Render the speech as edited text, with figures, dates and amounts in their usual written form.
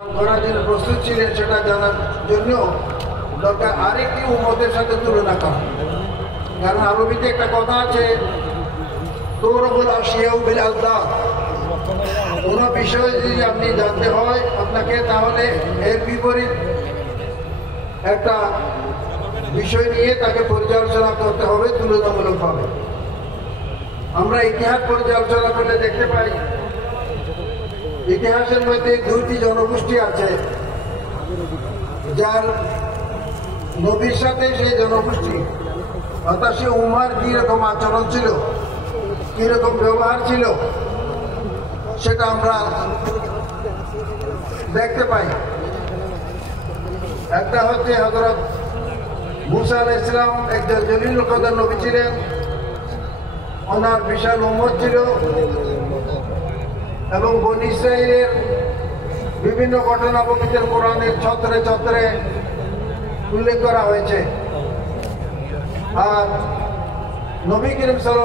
করার জন্য প্রস্তুত ছিলেন সেটা জানার জন্য দরকার আরেকটি উম্মতের সাথে তুলনা করা। কারণ আরবিতে একটা কথা আছে, তোরবুল আশিয়াউ বিল আলদাদ, কোন বিষয় যদি আপনি জানতে হয় আপনাকে, তাহলে এর বিপরীত একটা বিষয় নিয়ে তাকে পর্যালোচনা করতে হবে তুলনামূলকভাবে। আমরা ইতিহাস পর্যালোচনা করলে দেখতে পাই ইতিহাসের মধ্যে দুইটি জনগোষ্ঠী আছে যার নবীর সাথে সেই জনগোষ্ঠী অর্থাৎ সে উমার কিরকম আচরণ ছিল, কিরকম ব্যবহার ছিল, সেটা আমরা দেখতে পাই। একটা হচ্ছে হযরত মুসা আলাইহিস সালাম, একজন জলিলুল কদর নবী ছিলেন, ওনার বিশাল উম্মত ছিল এবং বনী ইসরাঈলের বিভিন্ন ঘটনা পবিত্র কোরআনের ছত্রে ছত্রে উল্লেখ করা হয়েছে। আর নবী করিম সাল্লাল্লাহু